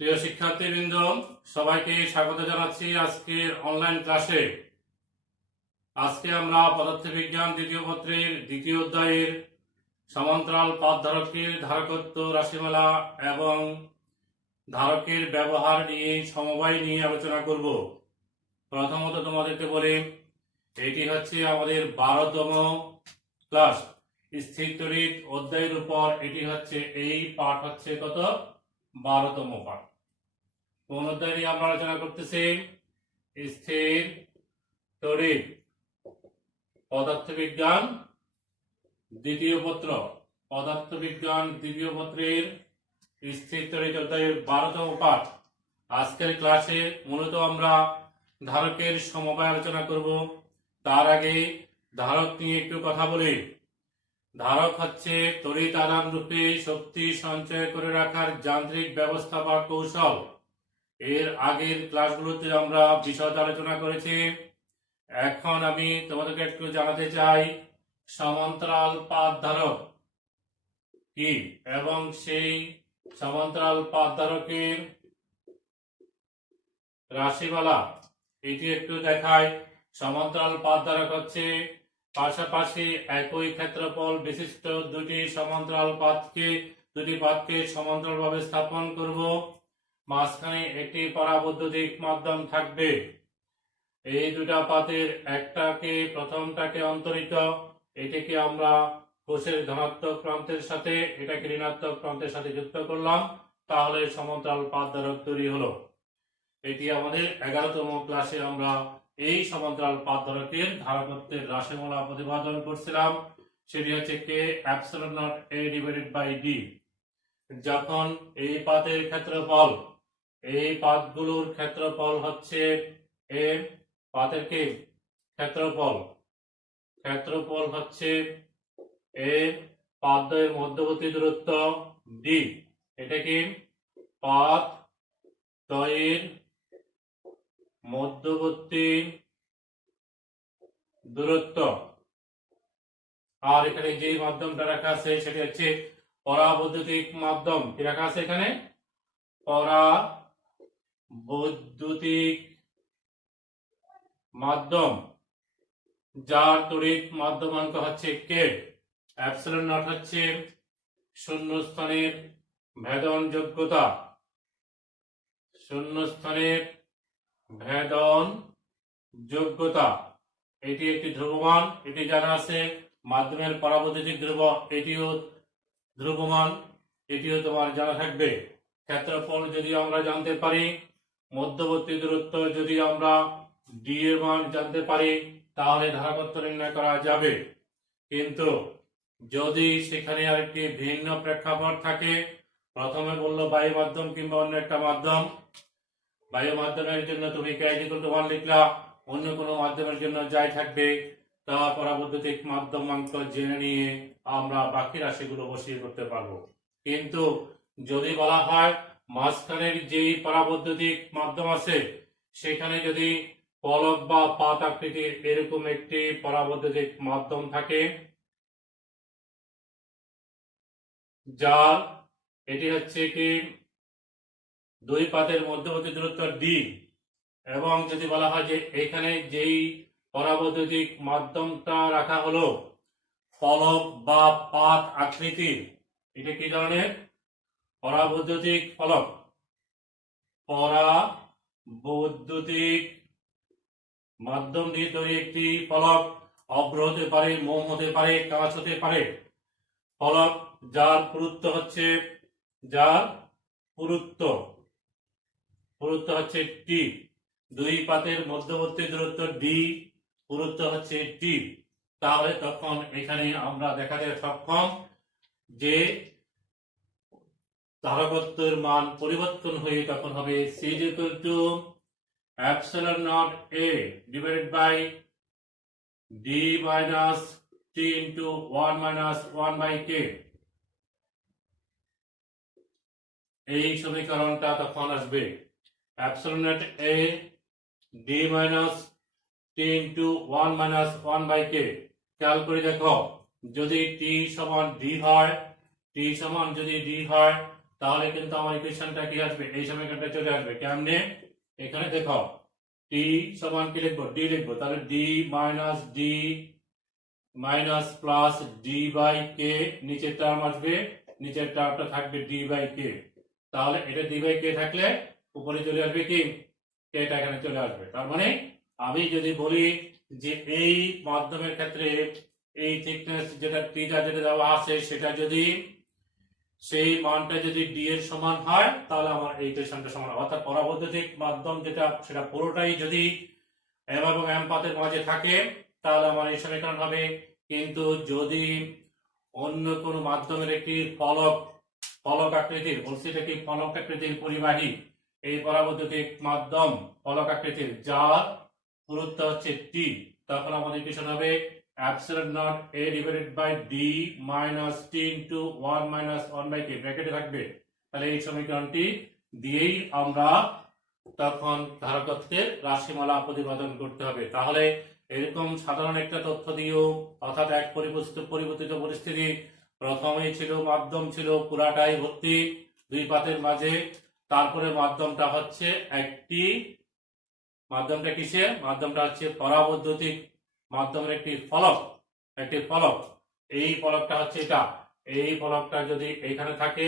প্রিয় শিক্ষার্থীবৃন্দ, সবাইকে স্বাগত জানাচ্ছি আজকের অনলাইন ক্লাসে। আজকে আমরা পদার্থবিজ্ঞান দ্বিতীয় পত্রের দ্বিতীয় অধ্যায়ের সমান্তরাল পাত ধারকের ধারকত্ব, রাশিমালা এবং ধারকের ব্যবহার নিয়ে, সমবায় নিয়ে আলোচনা করব। প্রথমত তোমাদেরকে বলি, এটি হচ্ছে আমাদের 12তম ক্লাস স্থির তড়িৎ অধ্যায়ের উপর। এটি হচ্ছে এই পাঠ হচ্ছে কত 12তম পাঠ। কোন অধ্যায় নিয়ে আমরা আলোচনা করতেছি? স্থির তড়িৎ পদার্থবিজ্ঞান দ্বিতীয় পত্র। পদার্থবিজ্ঞান দ্বিতীয় পত্রের স্থির তড়িৎ অধ্যায়ের 12তম পাঠ। আজকের ক্লাসে মূলত আমরা ধারকের সমবায় আলোচনা করব। তার আগে ধারক নিয়ে একটু কথা বলি। ধারক হচ্ছে তড়িৎ আদান রূপে শক্তি সঞ্চয় করে রাখার যান্ত্রিক ব্যবস্থা বা কৌশল। এর আগের ক্লাসগুলোতে আমরা বিশদ আলোচনা করেছি। এখন আমি তোমাদেরকে একটু জানাতে চাই সমান্তরাল পাত ধারক কি এবং সেই সমান্তরাল পাত ধারকের রাশিমালা এটি একটু দেখায়। সমান্তরাল পাত ধারক হচ্ছে পাশাপাশি একই ক্ষেত্রফল বিশিষ্ট দুটি পাতকে সমান্তরালভাবে স্থাপন করব। মাঝখানে একটি পরাবৈদ্যুতিক মাধ্যম থাকবে। এই দুটা পাতের প্রথমটাকে অন্তরিত, এটিকে আমরা কোষের ধনাত্মক প্রান্তের সাথে, এটাকে ঋণাত্মক প্রান্তের সাথে যুক্ত করলাম, তাহলে সমান্তরাল পাত ধারক তৈরি হলো। এটি আমাদের 11তম ক্লাসে আমরা এই সমান্তরাল পাত ধারকের ধারকত্বের রাশিমালা প্রতিপাদন করছিলাম। সেটি হচ্ছে K epsilon naught A divided by D. যখন এই পাতের ক্ষেত্রফল, এই পাতগুলোর ক্ষেত্রফল হচ্ছে এ, পাতের কি ক্ষেত্রফল হচ্ছে এ, পাতদ্বয়ের মধ্যবর্তী দূরত্ব ডি। এটা কি পাত দ্বয়ের মধ্যবর্তী দূরত্ব। আর এখানে যে মাধ্যমটা রাখা আছে সেটি হচ্ছে পরাবৈদ্যুতিক মাধ্যম। কি রাখা আছে এখানে? পরাবৈদ্যুতিক মাধ্যম, যার তড়িৎ মাধ্যমাঙ্ক হচ্ছে কে। এপসিলন নট হচ্ছে শূন্যস্থানের ভেদন যোগ্যতা। শূন্যস্থানের ভেদন যোগ্যতা এটি একটি ধ্রুবমান, এটি জানা আছে। মাধ্যমের পরাবৈদ্যুতিক ধ্রুব, এটিও ধ্রুবমান, এটিও তোমার জানা থাকবে। ক্ষেত্রফল যদি আমরা জানতে পারি, মধ্যবর্তী দূরত্ব যদি আমরা ডি এর মান জানতে পারি, তাহলে ধারকত্ব নির্ণয় করা যাবে। কিন্তু যদি সেখানে আরেকটি ভিন্ন প্রেক্ষাপট থাকে, প্রথমে বললো বায়ু মাধ্যম কিংবা অন্য একটা মাধ্যম, বায়ু মাধ্যমের জন্য তুমি কে=1 লিখলা, অন্য কোনো মাধ্যমের জন্য যাই থাকবে তা পরাবৈদ্যুতিক মাধ্যমাঙ্ক জেনে নিয়ে আমরা বাকি রাশিগুলো বসিয়ে করতে পারবো। কিন্তু যদি বলা হয় মাঝখানের যেই পরাবৈদ্যুতিক মাধ্যম আছে, সেখানে যদি পলক বা পাত আকৃতির এরকম একটি পরাবৈদ্যুতিক মাধ্যম থাকে, যার এটি হচ্ছে কি দুই পাতের মধ্যবর্তী দূরত্ব ডি, এবং যদি বলা হয় যে এখানে যেই পরাবৈদ্যুতিক মাধ্যমটা রাখা হলো ফলক বা পাত আকৃতির, এটা কি ধরনের? পরাবৈদ্যুতিক ফলক। পরাবৈদ্যুতিক মাধ্যম দিয়ে তৈরি একটি ফলক, অভ্র হতে পারে, মোম হতে পারে, কাঁচ হতে পারে। ফলক যার পুরুত্ব হচ্ছে টি, দুই পাতের মধ্যবর্তী দূরত্ব ডি, পুরুত্ব হচ্ছে টি। তাহলে তখন এখানে আমরা দেখাতে সক্ষম যে ধারকত্বের মান পরিবর্তন হয়ে তখন হবে C epsilon naught A divided by D minus T into 1 minus 1 by K। এই সমীকরণটা তখন আসবে epsilon naught A D minus T into 1 minus 1 by K। খেয়াল করে দেখো, যদি T সমান D হয়, তাহলে কিন্তু আমার ইকুয়েশনটা কি আসবে, এই সমীকরণটা চলে আসবে। কেমনে? এখানে দেখো টি সমান কি লিখবো, ডি লিখবো, তাহলে D minus D minus plus D by K, নিচের টার্ম আসবে, নিচের টার্মটা থাকবে ডি বাই কে। তাহলে এটা ডি বাই কে থাকলে উপরে চলে আসবে কি, কেটা এখানে চলে আসবে। তার মানে আমি যদি বলি যে এই মাধ্যমের ক্ষেত্রে এই থিকনেস যেটা টিটা যেটা দেওয়া আছে সেটা যদি সেই মানটা যদি ডি এর সমান হয় তাহলে আমার এই ইকুয়েশনটা সমান, অর্থাৎ পরাবৈদ্যুতিক মাধ্যম যেটা সেটা পুরোটাই যদি এম এবং এম পাতের মাঝে থাকে তাহলে আমার এই সমীকরণ হবে। কিন্তু যদি অন্য কোন মাধ্যমের একটি ফলক আকৃতির, বলছি এটা কি ফলক আকৃতির পরিবাহী, এই পরাবৈদ্যুতিক মাধ্যম ফলক আকৃতির যার পুরুত্ব হচ্ছে টি, তখন আমাদের ইকুয়েশন হবে epsilon naught a divided by d minus t into 1 minus 1 by k ব্র্যাকেটে থাকবে। তাহলে এই সমীকরণটি দিয়েই আমরা তখন ধারকত্বের রাশিমালা প্রতিপাদন করতে হবে। তাহলে এরকম সাধারণ একটা তথ্য দিয়েও, অর্থাৎ এক পরিবর্তিত পরিস্থিতি, প্রথমেই ছিল মাধ্যম ছিল পুরাটাই ভর্তি দুই পাতের মাঝে, তারপরে মাধ্যমটা হচ্ছে একটি, মাধ্যমটা কিসে, মাধ্যমটা হচ্ছে পরাবৈদ্যুতিক মাধ্যমের একটি ফলক, এই ফলকটা হচ্ছে এটা, এই ফলকটা যদি এখানে থাকে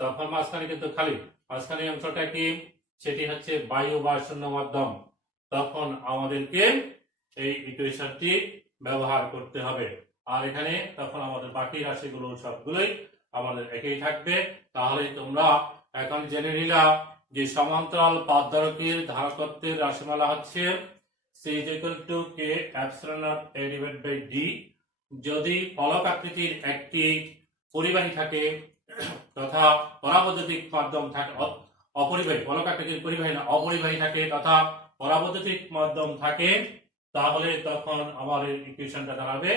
তখন মাঝখানে কিন্তু খালি, মাঝখানে অংশটা কি, সেটি হচ্ছে বায়ু বা শূন্য মাধ্যম, তখন আমাদেরকে এই ইকুয়েশনটি ব্যবহার করতে হবে। আর এখানে তখন আমাদের বাকি রাশিগুলো সবগুলোই আমাদের একই থাকবে। তাহলে তোমরা এখন জেনে নিলা যে সমান্তরাল পাদধারকের ধারকত্বের রাশিমালা হচ্ছে c is equal to k epsilon naught a divided by d। যদি ফলক আকৃতির একটি পরিবাহী থাকে তথা পরাবৈদ্যুতিক মাধ্যম থাকে, অপরিবাহী, ফলক আকৃতির পরিবাহী না অপরিবাহী থাকে তথা পরাবৈদ্যুতিক মাধ্যম থাকে, তাহলে তখন আমার ইকুয়েশনটা দাঁড়াবে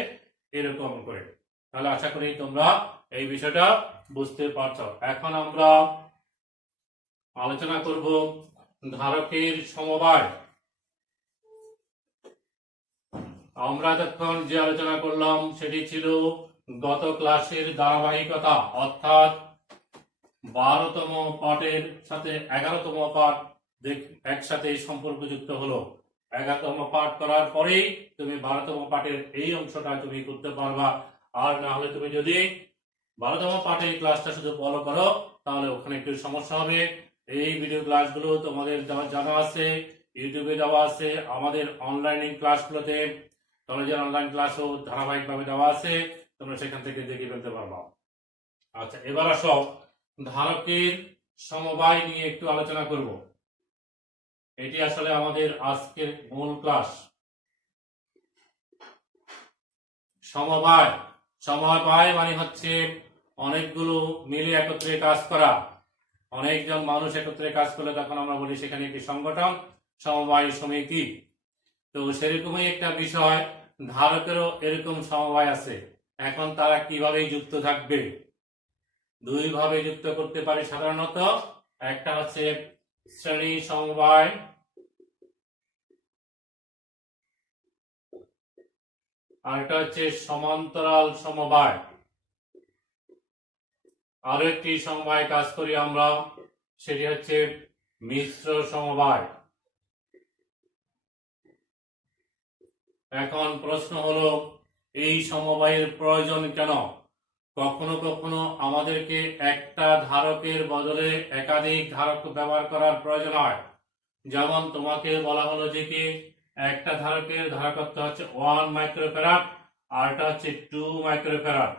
এরকম করে। তাহলে আশা করি তোমরা এই বিষয়টা বুঝতে পারছো। এখন আমরা আলোচনা করব ধারকের সমবায়। আমরা যখন যে আলোচনা করলাম সেটি ছিল গত ক্লাসের ধারাবাহিকতা, অর্থাৎ 12তম পাঠের সাথে 11তম পাঠ একসাথে সম্পর্কযুক্ত হলো। 11তম পাঠ করার পরেই তুমি 12তম পাঠের এই অংশটা তুমি করতে পারবা। আর না হলে তুমি যদি 12তম পাঠের ক্লাসটা শুধু ফলো করো তাহলে ওখানে একটু সমস্যা হবে। এই ভিডিও ক্লাসগুলো তোমাদের জানা আছে, ইউটিউবে দেওয়া আছে, আমাদের অনলাইন ক্লাসগুলোতে কলেজের অনলাইন ক্লাসও ধারাবাহিকভাবে দেওয়া আছে, তোমরা সেখান থেকে দেখে ফেলতে পারবা। আচ্ছা, এবার আসো ধারকের সমবায় নিয়ে একটু আলোচনা করব। এটি আসলে আমাদের আজকের মূল ক্লাস। সমবায় মানে হচ্ছে অনেকগুলো মিলে একত্রে কাজ করা, অনেকজন মানুষ একত্রে কাজ করলে তখন আমরা বলি সেখানে একটি সংগঠন, সমবায় সমিতি। তো সেরকমই একটা বিষয়, ধারকেরও এরকম সমবায় আছে। এখন তারা কিভাবে যুক্ত থাকবে? দুই ভাবে যুক্ত করতে পারি সাধারণত। একটা হচ্ছে শ্রেণী সমবায়, আর একটা হচ্ছে সমান্তরাল সমবায়। আরো একটি সমবায় কাজ করি আমরা, সেটি হচ্ছে মিশ্র সমবায়। এখন প্রশ্ন হলো এই সমবায়ের প্রয়োজন কেন? কখনো কখনো আমাদেরকে একটা ধারকের বদলে একাধিক ধারক ব্যবহার করার প্রয়োজন হয়। যেমন তোমাকে বলা হলো যে কি একটা ধারকের ধারকত্ব হচ্ছে 1 মাইক্রোফ্যারাড আর এটা হচ্ছে 2 মাইক্রোফ্যারাড।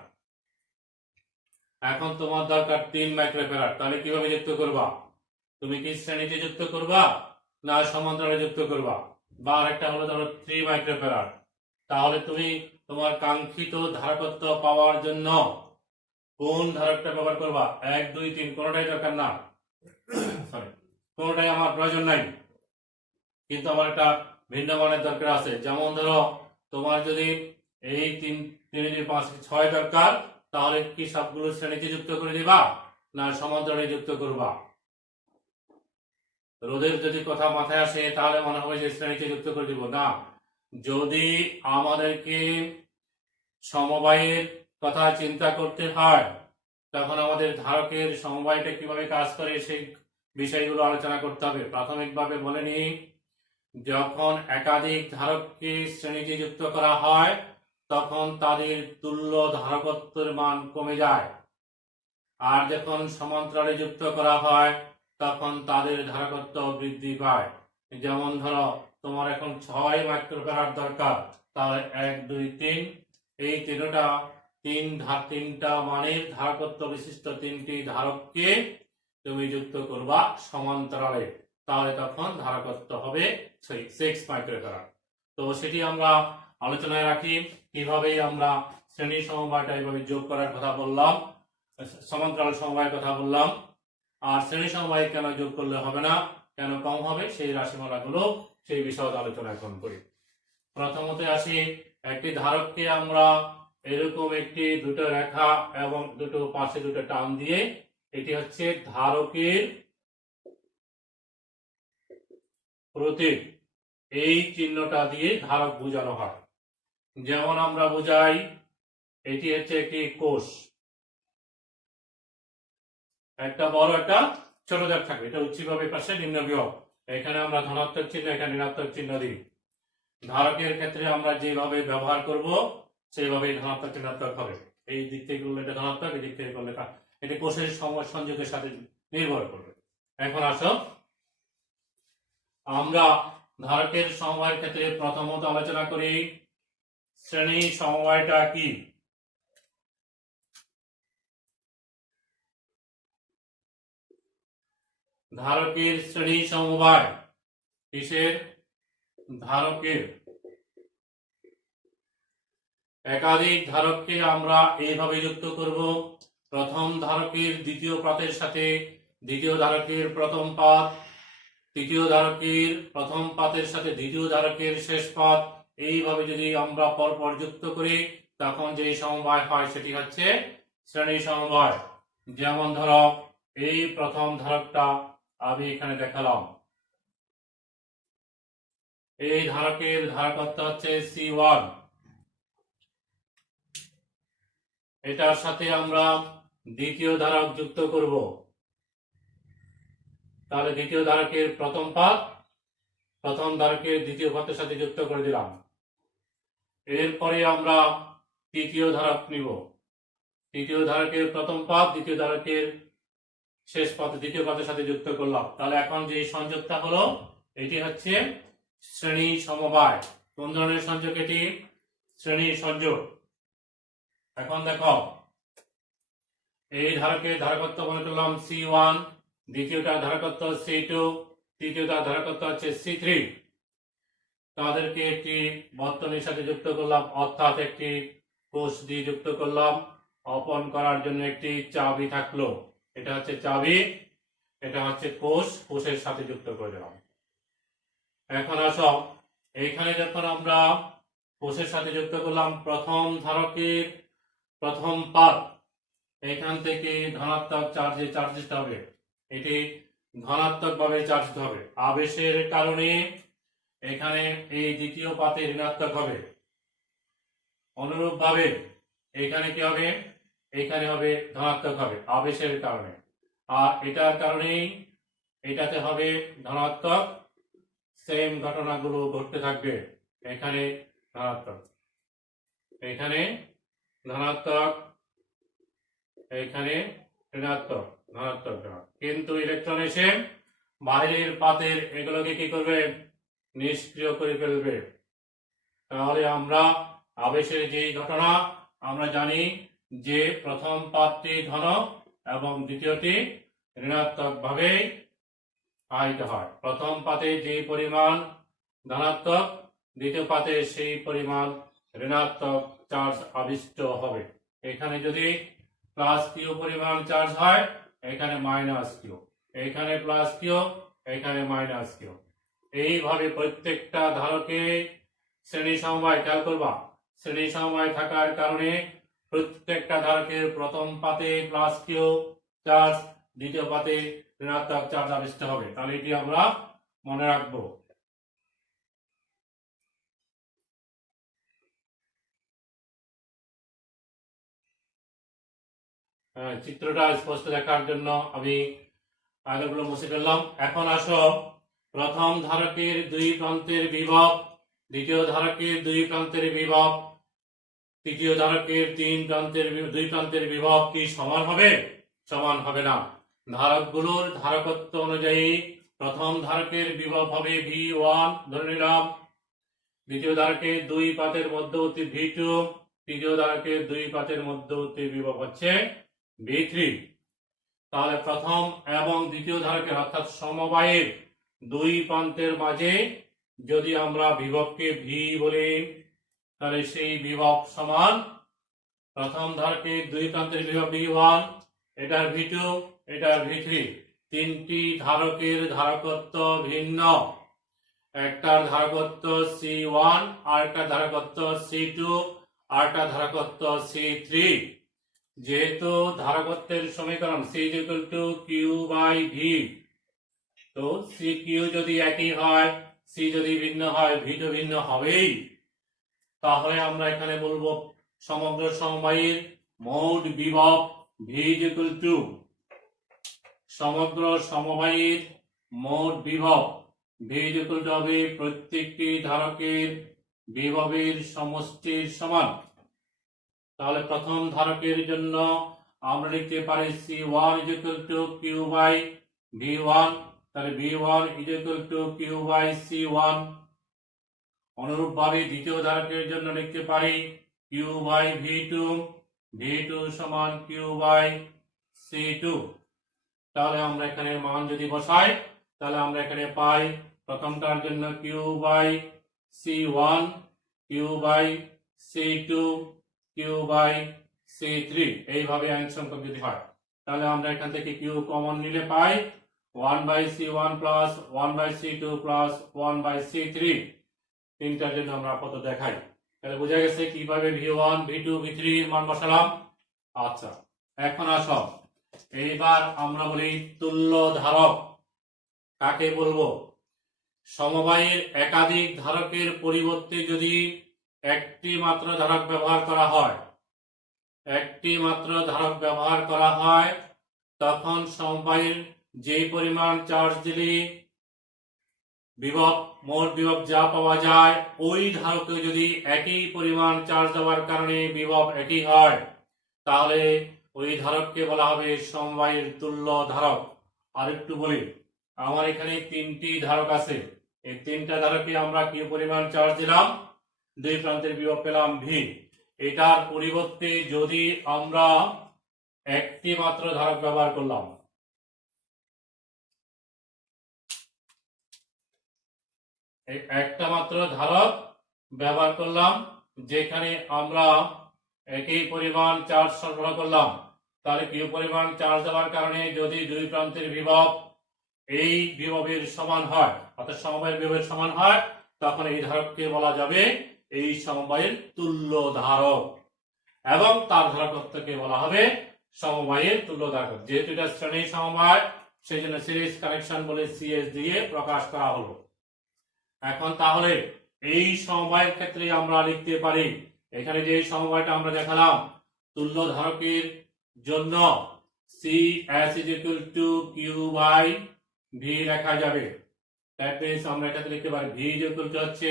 এখন তোমার দরকার 3 মাইক্রোফ্যারাড, তাহলে কিভাবে যুক্ত করবা? তুমি কি শ্রেণীতে যুক্ত করবা না সমান্তরালে যুক্ত করবা? বা আরেকটা হলো ধরো 3 মাইক্রোফ্যারাড, তাহলে তুমি তোমার কাঙ্ক্ষিত ধারকত্ব পাওয়ার জন্য কোন ধারকটা ব্যবহার করবা? 1 2 3 কোনটাই দরকার না, সরি কোনটাই আমার প্রয়োজন নাই, কিন্তু আমার একটা ভিন্ন মানের দরকার আছে। যেমন ধরো তোমার যদি এই 3 3 5 6 দরকার, তাহলে কি সবগুলো শ্রেণীতে যুক্ত করে দিবা না সমান্তরালে যুক্ত করবা? রোদের যদি কথা মাথায় আসে তাহলে মনে হবে যে শ্রেণীতে যুক্ত করে দিব না। যদি আমাদেরকে সমবায়ের কথা চিন্তা করতে হয় তখন আমাদের ধারকের সমবায়টা কিভাবে কাজ করে সেই বিষয়গুলো আলোচনা করতে হবে। প্রাথমিকভাবে বলে নিই, যখন একাধিক ধারককে শ্রেণীতে যুক্ত করা হয় তখন তাদের তুল্য ধারকত্বের মান কমে যায়, আর যখন সমান্তরালে যুক্ত করা হয় তখন তাদের ধারকত্ব বৃদ্ধি পায়। যেমন ধরো তোমার এখন 6 মাইক্রোফ্যারাড দরকার, তাহলে 1 2 3 এই তিনটা মানের ধারকত্ব বিশিষ্ট তিনটি ধারককে তুমি যুক্ত করবা সমান্তরালে, তাহলে তখন ধারকত্ব হবে 6 মাইক্রোফ্যারাড। তো সেটি আমরা আলোচনায় রাখি কিভাবে আমরা শ্রেণী সমবায়টা এইভাবে যোগ করার কথা বললাম, সমান্তরাল সমবায়ের কথা বললাম। আর শ্রেণী সমবায় কেন যোগ করলে হবে না, কেন কম হবে, সেই রাশিমালাগুলো সেই বিষয়ে আলোচনা এখন করি। প্রথমত আসি, একটি ধারককে আমরা এরকম একটি দুটো রেখা এবং দুটো পাশে দুটো টান দিয়ে, এটি হচ্ছে ধারকের প্রতীক, এই চিহ্নটা দিয়ে ধারক বোঝানো হয়। যেমন আমরা বোঝাই, এটি হচ্ছে একটি কোষ, একটা বড় একটা ছোট দাগ থাকবে, এটা উচ্চভাবে পাশে নিম্ন বিভব, এখানে আমরা ধনাত্মক চিহ্ন, এখানে ঋণাত্মক চিহ্ন দিই। ধারকের ক্ষেত্রে আমরা যেভাবে ব্যবহার করব সেইভাবে ধনাত্মক ঋণাত্মক হবে। এই দিক থেকে করলে এটা ধনাত্মক, এই দিক থেকে করলে এটা কোষের সংযোগের সাথে নির্ভর করবে। এখন আসো আমরা ধারকের সমবায়ের ক্ষেত্রে প্রথমত আলোচনা করি শ্রেণী সমবায়টা কি। ধারকের শ্রেণী সমবায় কিসের? ধারকের। একাধিক ধারককে আমরা এইভাবে যুক্ত করব, প্রথম ধারকের দ্বিতীয় পাতের সাথে দ্বিতীয় ধারকের প্রথম পাত, তৃতীয় ধারকের প্রথম পাতের সাথে দ্বিতীয় ধারকের শেষ পাত, এইভাবে যদি আমরা পরপর যুক্ত করি তখন যে সমবায় হয় সেটি হচ্ছে শ্রেণী সমবায়। যেমন ধরো এই প্রথম ধারকটা আমি এখানে দেখালাম, এই ধারকের ধারকত্ব হচ্ছে C1, এটার সাথে আমরা দ্বিতীয় ধারক যুক্ত করব, তাহলে দ্বিতীয় ধারকের প্রথম পাত প্রথম ধারকের দ্বিতীয় পাতের সাথে যুক্ত করে দিলাম। এরপরে আমরা তৃতীয় ধারক নিব, তৃতীয় ধারকের প্রথম পাত দ্বিতীয় ধারকের শেষ পাত দ্বিতীয় পাতের সাথে যুক্ত করলাম, তাহলে এখন যে সংযোগটা হলো এটি হচ্ছে শ্রেণী সমবায়। কোন ধরনের সংযোগ এটি? শ্রেণী সংযোগ। এখন দেখো, এই ধারকের ধারকত্ব মনে করলাম C1, দ্বিতীয়টা ধারকত্ব C2, তৃতীয়টা ধারকত্ব হচ্ছে C3, তাদেরকে একটি বর্তনীর সাথে যুক্ত করলাম, অর্থাৎ একটি কোষ দিয়ে যুক্ত করলাম। অপন করার জন্য একটি চাবি থাকলো, এটা হচ্ছে চাবি, এটা হচ্ছে কোষ, কোষের সাথে যুক্ত করে দিলাম। এখন আসো, এইখানে যখন আমরা কোষের সাথে যুক্ত করলাম, প্রথম ধারকের প্রথম পাত, এখান থেকে ধনাত্মক চার্জে চার্জ দিতে হবে, এটি ধনাত্মক ভাবে চার্জ দিতে হবে। আবেশের কারণে এখানে এই দ্বিতীয় পাতে ঋণাত্মক হবে, অনুরূপ ভাবে এখানে কি হবে? এখানে হবে ধনাত্মক হবে আবেশের কারণে, আর এটার কারণেই এটাতে হবে ধনাত্মক। সেম ঘটনাগুলো ঘটতে থাকবে, এখানে ধনাত্মক, এখানে ধনাত্মক, এখানে ঋণাত্মক, ধনাত্মক, কিন্তু ইলেকট্রন এসে বাইরের পাতের এগুলোকে কি করবে? নিষ্ক্রিয় করে ফেলবে। তাহলে আমরা আবেশের যেই ঘটনা আমরা জানি যে প্রথম পাতটি ধন এবং দ্বিতীয়টি ঋণাত্মক ভাবে আহিত হয়। প্রথম পাতে যে পরিমাণ ধনাত্মক, দ্বিতীয় পাতে সেই পরিমাণ ঋণাত্মক চার্জ আবিষ্ট হবে। এখানে যদি প্লাস কিউ পরিমাণ চার্জ হয়, এখানে মাইনাস কিউ, এখানে প্লাস কিউ, এখানে মাইনাস কিউ। এইভাবে প্রত্যেকটা ধারকে শ্রেণী সমবায়, খেয়াল করবা, শ্রেণী সমবায় থাকার কারণে প্রত্যেকটা ধারকের প্রথম পাতে প্লাস কিউ চার্জ, দ্বিতীয় পাতে ঋণাত্মক চার্জ আবিষ্ট হবে। তাহলে এটি আমরা মনে রাখবো। চিত্রটা স্পষ্ট দেখার জন্য আমি আগেরগুলো মুছে ফেললাম। এখন আসো প্রথম ধারকের দুই প্রান্তের বিভব, দ্বিতীয় ধারকের দুই প্রান্তের বিভব, তৃতীয় ধারকের দুই প্রান্তের বিভব কি সমান হবে? সমান হবে না। ধারকগুলোর ধারকত্ব অনুযায়ী প্রথম ধারকের বিভব হবে V1 ধরে নিলাম, দ্বিতীয় ধারকের দুই প্রান্তের মধ্যবর্তী V2, তৃতীয় ধারকের দুই প্রান্তের মধ্যবর্তী বিভব হচ্ছে V3। তাহলে প্রথম এবং দ্বিতীয় ধারকের অর্থাৎ সমবায়ের দুই প্রান্তের মাঝে যদি আমরা বিভবকে V বলি, তাহলে সেই বিভব সমান প্রথম ধারকের দুই প্রান্তের বিভব V1, এটার V2, এটার V3। তিনটি ধারকের ধারকত্ব ভিন্ন, একটার ধারকত্ব C1, আরেকটার ধারকত্ব C2, আরেকটার ধারকত্ব C3। যেহেতু ধারকত্বের সমীকরণ C = Q/V, তো CQ যদি একই হয়, C যদি ভিন্ন হয়, V তো ভিন্ন হবেই। তাহলে আমরা এখানে বলবো সমগ্র সমবায়ের মোট বিভব V = সমগ্র সমবায়ের মোট বিভব V হবে প্রত্যেকটি ধারকের বিভবের সমষ্টির সমান। তাহলে প্রথম ধারকের জন্য আমরা লিখতে পারি C1 = Q/V1, তাহলে V1 = Q/C1। অনুরূপভাবে দ্বিতীয় ধারকের জন্য লিখতে পারি Q/V2, V2 সমান Q/C2। তাহলে আমরা এখানে মান যদি বসাই, তাহলে আমরা এখানে পাই প্রথমটার জন্য Q/C1, Q/C2, Q/C3। এইভাবে আইন সংখ্যক যদি হয়, তাহলে আমরা এখান থেকে Q কমন নিলে পাই 1/C1 plus 1/C2 plus 1/C3। তিনটার জন্য আমরা আপাতত দেখাই। তাহলে বোঝা গেছে কিভাবে V1, V2, V3 এর মান বসালাম। আচ্ছা, এখন আসো এইবার আমরা বলি তুল্য ধারক কাকে বলবো? সমবায়ের একাধিক ধারকের পরিবর্তে যদি একটি মাত্র ধারক ব্যবহার করা হয়, একটি মাত্র ধারক ব্যবহার করা হয়, তখন সমবায়ের যে পরিমাণ চার্জ দিলে বিভব, মোট বিভব যা পাওয়া যায়, ওই ধারকে যদি একই পরিমাণ চার্জ দেওয়ার কারণে বিভব একই হয়, তাহলে ওই ধারককে বলা হবে সমবায়ের তুল্য ধারক। আর একটু বলি, আমার এখানে তিনটি ধারক আছে, এই তিনটা ধারকে আমরা কি পরিমাণ চার্জ দিলাম? দুই প্রান্তের বিভব পেলাম V। এটার পরিবর্তে যদি আমরা একটি মাত্র ধারক ব্যবহার করলাম, একটা মাত্র ধারক ব্যবহার করলাম, যেখানে আমরা একই পরিমাণ চার্জ সরবরাহ করলাম, তাহলে কি পরিমাণ চার্জ দেওয়ার কারণে যদি দুই প্রান্তের বিভব এই বিভবের সমান হয়, অর্থাৎ সমবায়ের বিভবের সমান হয়, তখন এই ধারককে বলা যাবে এই সমবায়ের তুল্য ধারক, এবং তার ধারকত্বকে বলা হবে সমবায়ের তুল্য ধারক। যেহেতু এটা শ্রেণী সমবায়, সেই জন্য সিরিজ কানেকশন বলে CS দিয়ে প্রকাশ করা হলো। এখন তাহলে এই সমবায়ের ক্ষেত্রে আমরা লিখতে পারি, এখানে যে সমবায়টা আমরা দেখালাম, তুল্য ধারকের জন্য CS = Q/V লেখা যাবে। দ্যাট মিন্স আমরা এখানে লিখতে পারি V হচ্ছে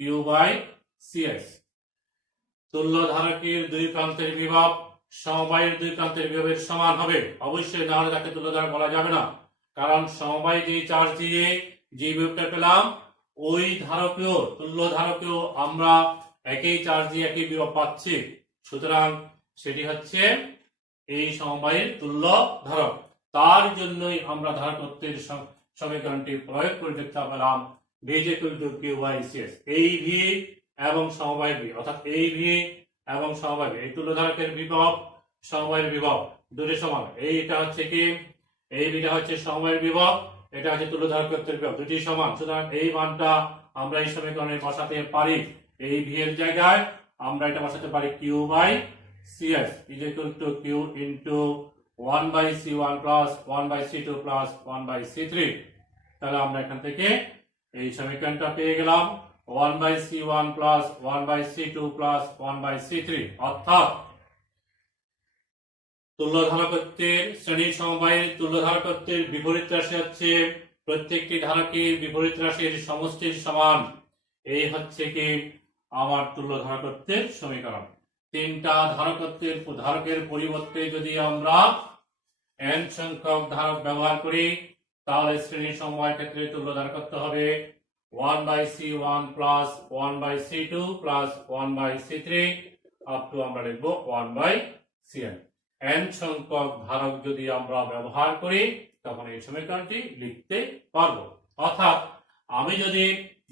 Q/CS। তুল্য ধারকের দুই প্রান্তের বিভব সমবায়ের দুই প্রান্তের বিভবের সমান হবে অবশ্যই, না হলে তাকে তুল্য ধারক বলা যাবে না। কারণ সমবায় যে চার্জ দিয়ে যে বিভবটা পেলাম, ওই ধারকেও, তুল্য ধারকেও আমরা একই চার্জ দিয়ে একই বিভব পাচ্ছি, সুতরাং সেটি হচ্ছে এই সমবায়ের তুল্য ধারক। তার জন্যই আমরা ধারকত্বের সমীকরণটি প্রয়োগ করে দেখতে পেলাম V = Q/CS। এই V এবং সমবায়ের V, অর্থাৎ এই V এবং সমবায় V, এই তুল্য ধারকের বিভব, সমবায়ের বিভব দুটি সমান। এইটা হচ্ছে কি, এই বিটা হচ্ছে সমবায়ের বিভব, এটা হচ্ছে তুল্য ধারকত্বের বিভব, দুটি সমান। সুতরাং এই মানটা আমরা এই সমীকরণে বসাতে পারি। এই V এর জায়গায় আমরা এটা বসাতে পারি Q/CS = Q * 1/C1 plus 1/C2 plus 1/C3। তাহলে আমরা এখান থেকে এই সমীকরণটা পেয়ে গেলাম 1/C1 plus 1/C2 plus 1/C3, অর্থাৎ তুল্য ধারকত্বের শ্রেণী সমবায়ের তুল্য ধারকত্বের বিপরীত রাশি হচ্ছে প্রত্যেকটি ধারকের বিপরীত রাশির সমষ্টির সমান। এই হচ্ছে কি আমার তুল্য ধারকত্বের সমীকরণ। তিনটা ধারকের পরিবর্তে যদি আমরা n সংখ্যক ধারক ব্যবহার করি তাহলে শ্রেণী সমবায়ের ক্ষেত্রে তুল্য ধারকত্ব হবে 1/C1 plus 1/C2 plus 1/C3 up to আমরা লিখবো 1/Cn। n সংখ্যক ধারক যদি আমরা ব্যবহার করি তখন এই সমীকরণটি লিখতে পারবো। অর্থাৎ আমি যদি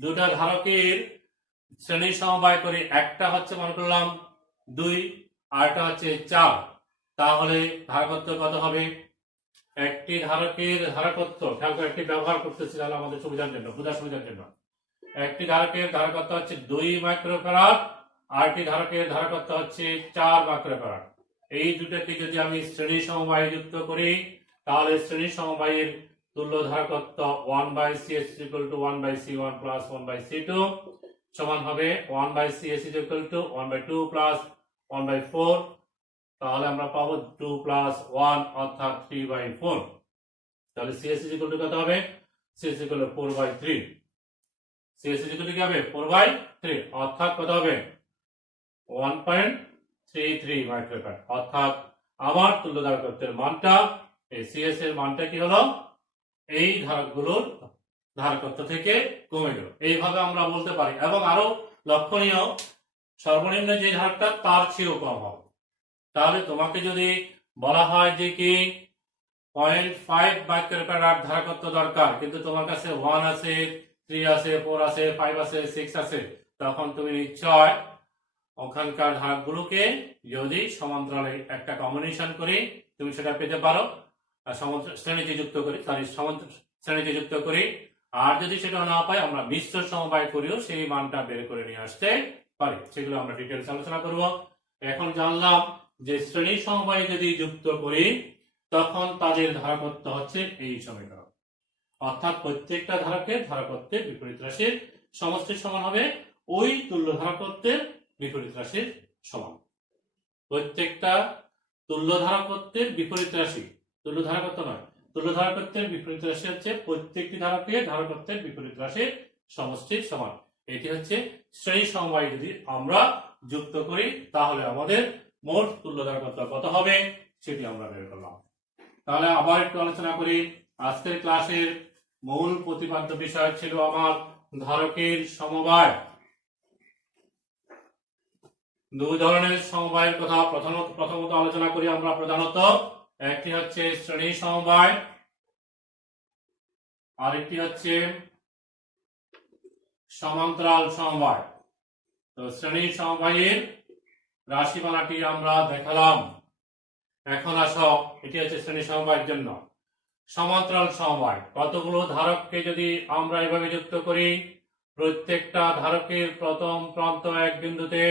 দুটা ধারকের শ্রেণী সমবায় করি, একটা হচ্ছে মনে করলাম 2 আর একটা হচ্ছে 4, তাহলে ধারকত্ব কত হবে? একটি ধারকের ধারকত্ব খেয়াল করে একটি ব্যবহার করতেছি তাহলে আমাদের সুবিধার জন্য, বোঝার সুবিধার জন্য। একটি ধারকের ধারকত্ব হচ্ছে 2 মাইক্রোফ্যারাড, আর একটি ধারকের ধারকত্ব হচ্ছে 4 মাইক্রোফ্যারাড। এই দুটোকে যদি আমি শ্রেণী সমবায়ে যুক্ত করি তাহলে শ্রেণী সমবায়ের তুল্য ধারকত্ব 1/CS = 1/C1 প্লাস 1/C2 সমান হবে 1/CS = 1/2 প্লাস 1/4। তাহলে আমরা পাবো 2 প্লাস 1 অর্থাৎ 3/4। তাহলে CS = কত হবে? CS = 4/3। CS = কি হবে? 4/3 অর্থাৎ কত হবে? 1.33 মাইক্রোফ্যারাড। অর্থাৎ আমার তুল্য ধারকত্বের মানটা এই CS এর মানটা কি হলো? এই ধারকগুলোর ধারকত্ব থেকে কমে গেল। এইভাবে আমরা বলতে পারি। এবং আরো লক্ষণীয়, সর্বনিম্ন যে ধারকটা তার চেয়েও কম হবে। তাহলে তোমাকে যদি বলা হয় যে কি 0.5 মাইক্রোফ্যারাড ধারকত্ব দরকার, কিন্তু তোমার কাছে 1 আছে, 3 আছে, 4 আছে, 5 আছে, 6 আছে, তখন তুমি নিশ্চয় ওখানকার ধারকগুলোকে যদি সমান্তরালে একটা কম্বিনেশন করি তুমি সেটা পেতে পারো, শ্রেণীতে যুক্ত করি, শ্রেণীতে যুক্ত করি। আর যদি সেটা না পাই আমরা মিশ্র সমবায় করিও সেই মানটা বের করে নিয়ে আসতে পারি। সেগুলো আমরা ডিটেইলস আলোচনা করব। এখন জানলাম যে শ্রেণী সমবায়ে যদি যুক্ত করি তখন তাদের ধারকত্ব হচ্ছে এই সমীকরণ। অর্থাৎ প্রত্যেকটা ধারকের ধারকত্বের বিপরীত রাশির সমষ্টির সমান হবে ওই তুল্য ধারকত্বের বিপরীত রাশির সমান। প্রত্যেকটা তুল্য ধারকত্বের বিপরীত রাশি, তুল্য ধারকত্ব নয়, তুল্য ধারকত্বের বিপরীত রাশি হচ্ছে প্রত্যেকটি ধারকের ধারকত্বের বিপরীত রাশির সমষ্টির সমান। এটি হচ্ছে শ্রেণী সমবায় যদি আমরা যুক্ত করি তাহলে আমাদের মোট তুল্য ধারকত্ব কত হবে সেটি আমরা বের করলাম। তাহলে আবার একটু আলোচনা করি। আজকের ক্লাসের মূল প্রতিপাদ্য বিষয় ছিল আমার ধারকের সমবায়। দুই ধরনের সমবায়ের কথা প্রথমত আলোচনা করি আমরা প্রধানত। একটি হচ্ছে শ্রেণী সমবায়, আরেকটি হচ্ছে সমান্তরাল সমবায়। তো শ্রেণী সমবায়ের রাশিমালাটি আমরা দেখালাম। এখন আসো, এটি হচ্ছে শ্রেণী সমবায়ের জন্য। সমান্তরাল সমবায়, কতগুলো ধারককে যদি আমরা এভাবে যুক্ত করি, প্রত্যেকটা ধারকের প্রথম প্রান্ত এক বিন্দুতে,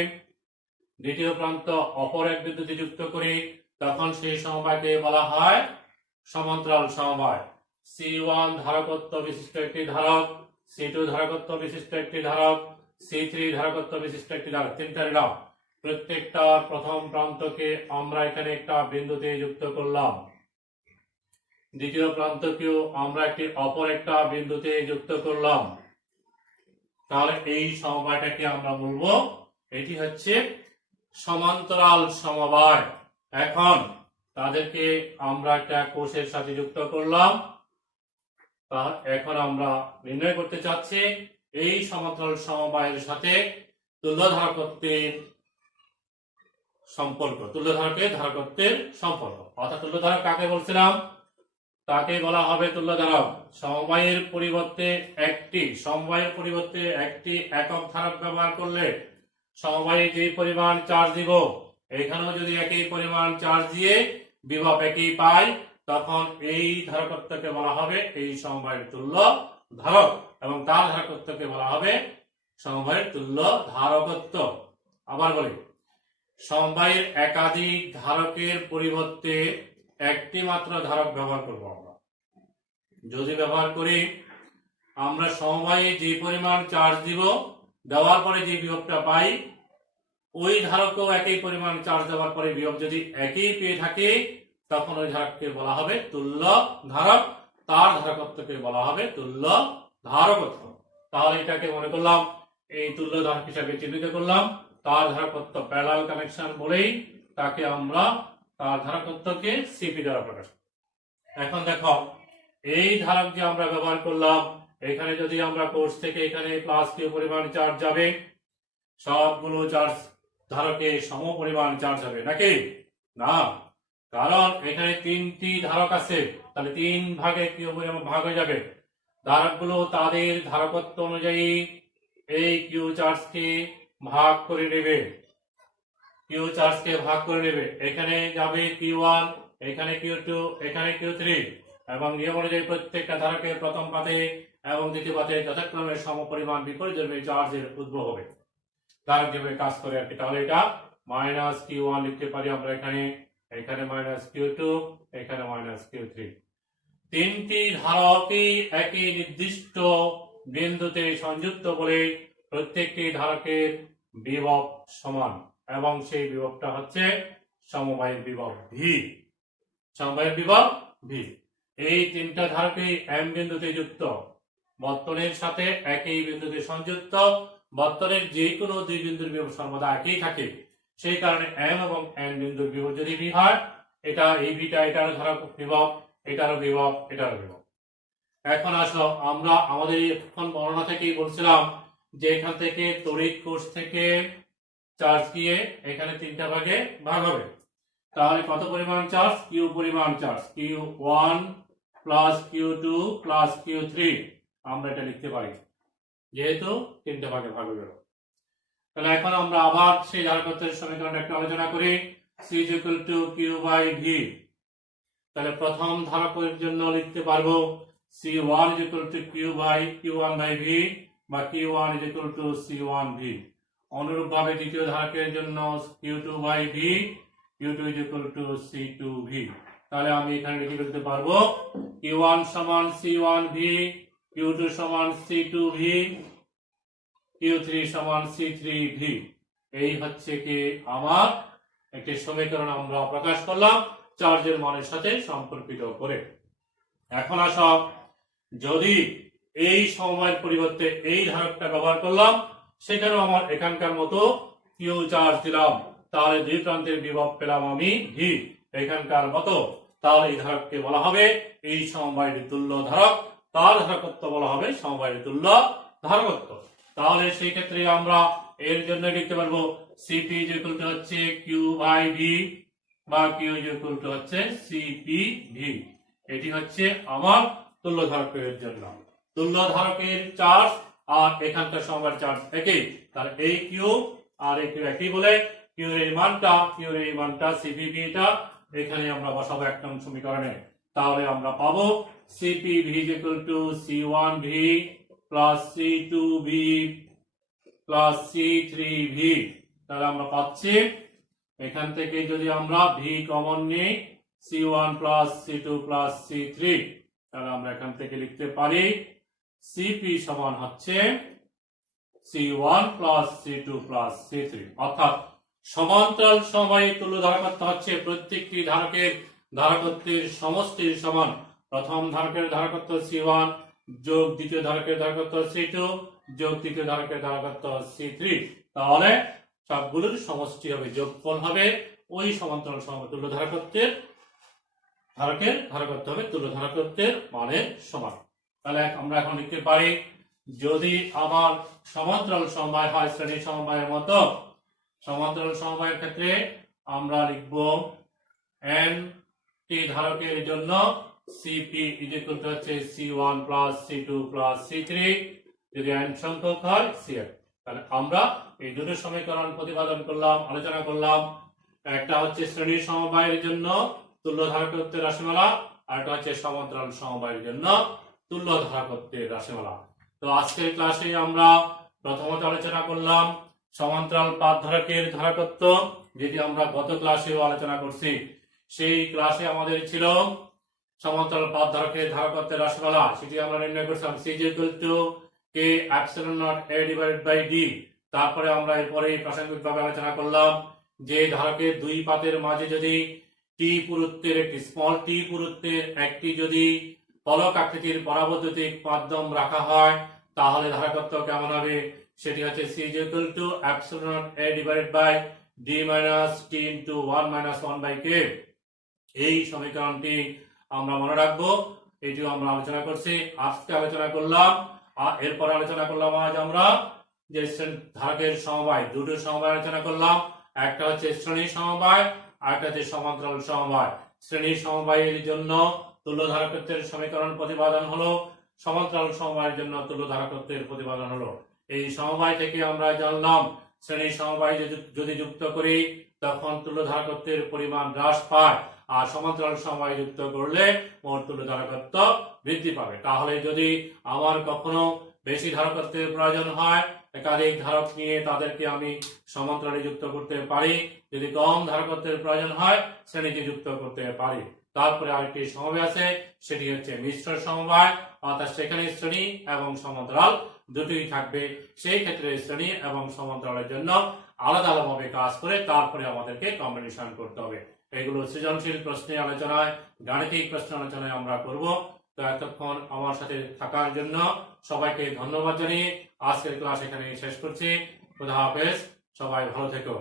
দ্বিতীয় প্রান্ত অপর এক বিন্দুতে যুক্ত করি, তখন সেই সমবায়কে বলা হয় সমান্তরাল সমবায়। C1 ধারকত্ব বিশিষ্ট একটি ধারক, C2 ধারকত্ব বিশিষ্ট একটি ধারক, C3 ধারকত্ব বিশিষ্ট একটি ধারক, তিনটা নিলাম। প্রত্যেকটা প্রথম প্রান্তকে আমরা এখানে একটা বিন্দুতে যুক্ত করলাম, দ্বিতীয় প্রান্তকেও আমরা একটি অপর একটা বিন্দুতে যুক্ত করলাম। তাহলে এই সমবায়টাকে আমরা বলবো এটি হচ্ছে সমান্তরাল সমবায়। এখন তাদেরকে আমরা একটা কোষের সাথে যুক্ত করলাম। এখন আমরা নির্ণয় করতে চাচ্ছি এই সমান্তরাল সমবায়ের সাথে তুল্য ধারকত্বের সম্পর্ক, তুল্য ধারকের ধারকত্বের সম্পর্ক। অর্থাৎ তুল্য ধারক কাকে বলছিলাম? তাকে বলা হবে তুল্য ধারক সমবায়ের পরিবর্তে একটি একক ধারক ব্যবহার করলে সমবায়ে যে পরিমাণ চার্জ দিব এখানেও যদি একই পরিমাণ চার্জ দিয়ে বিভব একই পাই তখন এই ধারকত্বকে বলা হবে এই সমবায়ের তুল্য ধারক, এবং তার ধারকত্বকে বলা হবে সমবায়ের তুল্য ধারকত্ব। আবার বলি, সমবায়ের একাধিক ধারকের পরিবর্তে একটি মাত্র ধারক ব্যবহার করব আমরা। যদি ব্যবহার করি আমরা সমবায়ে যে পরিমাণ চার্জ দিব, দেওয়ার পরে যে বিভবটা পাই ওই ধারকও একই পরিমাণ চার্জ দেওয়ার পরে বিভব যদি একই পেয়ে থাকে তখন ওই ধারককে বলা হবে তুল্য ধারক, তার ধারকত্বকে বলা হবে তুল্য ধারকত্ব। তাহলে এটাকে মনে করলাম এই তুল্য ধারক হিসাবে চিহ্নিত করলাম। তার ধারকত্ব প্যারালাল কানেকশন বলেই তাকে আমরা তার ধারকত্বকে সিপি দ্বারা প্রকাশ। এখন দেখো এই ধারক যে আমরা ব্যবহার করলাম, এখানে যদি আমরা কোর্স থেকে এখানে প্লাস কিউ পরিমাণ চার্জ যাবে, সবগুলো চার্জ ধারকে সম পরিমাণ চার্জ হবে নাকি না? কারণ এখানে তিনটি ধারক আছে, তাহলে 3 ভাগে কিউ পরিমাণ ভাগ হয়ে যাবে। ধারকগুলো তাদের ধারকত্ব অনুযায়ী এই কিউ চার্জকে ভাগ করে নেবে, কিউ চার্জকে ভাগ করে নেবে। এখানে যাবে কিউ1, এখানে কিউ2, এখানে কিউ3, এবং নিয়ম অনুযায়ী প্রত্যেকটা ধারকের প্রথম পাতে এবং দ্বিতীয় পাতে যথাক্রমে সমপরিমাণ বিপরীতধর্মী চার্জের উদ্ভব হবে। ধারক যেভাবে কাজ করে আর কি। তাহলে এটা মাইনাস কিউ1 লিখতে পারি আমরা এখানে, এখানে মাইনাস কিউ2, এখানে মাইনাস কিউ3। তিনটি ধারকই একই নির্দিষ্ট বিন্দুতে সংযুক্ত বলে প্রত্যেকটি ধারকের বিভব সমান, এবং সেই বিভবটা হচ্ছে সমবায়ের বিভব ভি। সমবায়ের বিভব ভি। এই তিনটা ধারকই এম বিন্দুতে যুক্ত, বর্তনের সাথে একই বিন্দুতে সংযুক্ত। বর্তনের যে কোনো দুই বিন্দুর বিভব সর্বদা একই থাকে, সেই কারণে এম এবং এন বিন্দুর বিভব যদি ভি হয়, এটা এই ভিটা এটারও ধারক বিভব, এটারও বিভব, এটারও বিভব। এখন আসো আমরা আমাদের এখন বর্ণনা থেকেই বলছিলাম যে এখান থেকে তড়িৎ কোষ থেকে চার্জ গিয়ে এখানে তিনটা ভাগে ভাগ হবে। তাহলে কত পরিমাণ চার্জ? কিউ পরিমাণ চার্জ, কিউ1 প্লাস কিউ2 প্লাস কিউ3 আমরা এটা লিখতে পারি, যেহেতু তিনটা ভাগে ভাগ হয়ে গেল। তাহলে এখন আমরা আবার সেই ধারকত্বের সমীকরণটা একটু আলোচনা করি। C is equal to Q by V। তাহলে প্রথম ধারকের জন্য লিখতে পারবো C1 is equal to Q1 by V, বা Q1 is equal to C1 V। অনুরূপভাবে দ্বিতীয় ধারকের জন্য Q2 by V, Q2 is equal to C2 V। তাহলে আমি এখানে লিখে ফেলতে পারবো Q1 সমান C1 V, Q2 সমান C2 V, Q3 সমান C3 V। এই হচ্ছে কি আমার একটি সমীকরণ আমরা প্রকাশ করলাম চার্জের মানের সাথে সম্পর্কিত করে। এখন আসো, যদি এই সমবায়ের পরিবর্তে এই ধারকটা ব্যবহার করলাম, সেখানেও আমার এখানকার মতো কিউ চার্জ দিলাম, তাহলে দুই প্রান্তের বিভব পেলাম আমি ভি এখানকার মতো। তাহলে এই ধারককে বলা হবে এই সমবায়ের তুল্য ধারক, তার ধারকত্ব বলা হবে সমবায়ের তুল্য ধারকত্ব। তাহলে সেই ক্ষেত্রে আমরা এর জন্য লিখতে পারবো সিপি ইজ ইকুয়াল টু হচ্ছে কিউ বাই ভি, বা কিউ ইজ ইকুয়াল টু হচ্ছে সিপি ভি। এটি হচ্ছে আমার তুল্য ধারকের জন্য। তুল্য ধারকের চার্জ আর এখানকার সমবায়ের চার্জ একই, তার এই কিউ আর এই কিউ একই বলে কিউ এর মানটা সিপি ভি এটা এখানে আমরা বসাবো 1 নং সমীকরণে। তাহলে আমরা পাবো CP V is equal to C one V plus C two V plus C3 V। তাহলে আমরা পাচ্ছি এখান থেকে যদি আমরা V কমন নিই C1 plus C2 plus C3, তাহলে আমরা এখান থেকে লিখতে পারি CP সমান হচ্ছে C1 plus C2 plus C3। অর্থাৎ সমান্তরাল সমবায়ে তুল্য ধারকত্ব হচ্ছে প্রত্যেকটি ধারকের ধারকত্বের সমষ্টির সমান। প্রথম ধারকের ধারকত্ব C1 যোগ দ্বিতীয় ধারকের ধারকত্ব C2 যোগ তৃতীয় ধারকের ধারকত্ব C3, তাহলে সবগুলোর সমষ্টি হবে, যোগফল হবে ওই সমান্তরাল তুল্য ধারকত্বের ধারকের ধারকত্ব হবে তুল্য ধারকত্বের মানের সমান। তাহলে আমরা এখন লিখতে পারি, যদি আমার সমান্তরাল সমবায় হয় শ্রেণী সমবায়ের মতো, সমান্তরাল সমবায়ের ক্ষেত্রে আমরা লিখব n টি ধারকের জন্য CP ইজ ইকুয়াল টু হচ্ছে C1 plus C2 plus C3, যদি n সংখ্যক হয় Cn। তাহলে আমরা এই দুটো সমীকরণ প্রতিপাদন করলাম, আলোচনা করলাম। একটা হচ্ছে শ্রেণী সমবায়ের জন্য তুল্য ধারকত্বের রাশিমালা, আর একটা হচ্ছে সমান্তরাল সমবায়ের জন্য তুল্য ধারকত্বের রাশিমালা। তো আজকের ক্লাসে আমরা প্রথমত আলোচনা করলাম সমান্তরাল পাত ধারকের ধারকত্ব, যেটি আমরা গত ক্লাসেও আলোচনা করছি। সেই ক্লাসে আমাদের ছিল সমান্তরাল পাত ধারকের ধারকত্বের রাশিমালা, সেটি আমরা নির্ণয় করছিলাম C is equal to K epsilon naught A divided by D। তারপরে আমরা এরপরে প্রাসঙ্গিকভাবে আলোচনা করলাম যে ধারকের দুই পাতের মাঝে যদি T টি পুরুত্বের একটি স্মল টি পুরুত্বের একটি যদি ফলক আকৃতির পরাবৈদ্যুতিক মাধ্যম রাখা হয় তাহলে ধারকত্ব কেমন হবে? সেটি হচ্ছে c is equal to epsilon naught a divided by d minus t into 1 minus 1 by k। এই সমীকরণটি আমরা মনে রাখবো, এটিও আমরা আলোচনা করছি, আজকে আলোচনা করলাম। এরপর আলোচনা করলাম আজ আমরা যে ধারকের সমবায়, দুটো সমবায় আলোচনা করলাম। একটা হচ্ছে শ্রেণী সমবায় আর একটা হচ্ছে সমান্তরাল সমবায়। শ্রেণী সমবায়ের জন্য তুল্য ধারকত্বের সমীকরণ প্রতিপাদন হলো, সমান্তরাল সমবায়ের জন্য তুল্য ধারকত্বের প্রতিপাদন হলো। এই সমবায় থেকে আমরা জানলাম শ্রেণী সমবায় যদি যুক্ত করি তখন তুল্য ধারকত্বের পরিমাণ হ্রাস পায়, আর সমান্তরাল সমবায় যুক্ত করলে মোট তুল্য ধারকত্ব বৃদ্ধি পাবে। তাহলে যদি আমার কখনো বেশি ধারকত্বের প্রয়োজন হয়, একাধিক ধারক নিয়ে তাদেরকে আমি সমান্তরালে যুক্ত করতে পারি। যদি কম ধারকত্বের প্রয়োজন হয় শ্রেণীতে যুক্ত করতে পারি। তারপরে আরেকটি সমবায় আছে, সেটি হচ্ছে মিশ্র সমবায়, অর্থাৎ সেখানে শ্রেণী এবং সমান্তরাল দুটোই থাকবে। সেই ক্ষেত্রে শ্রেণী এবং সমান্তরালের জন্য আলাদা আলাদাভাবে কাজ করে তারপরে আমাদেরকে কম্বিনেশন করতে হবে। এগুলো সৃজনশীল প্রশ্নের আলোচনায়, গাণিতিক প্রশ্ন আলোচনায় আমরা করব। তো এতক্ষণ আমার সাথে থাকার জন্য সবাইকে ধন্যবাদ জানিয়ে আজকের ক্লাস এখানে শেষ করছি। খোদা হাফেজ, সবাই ভালো থেকো।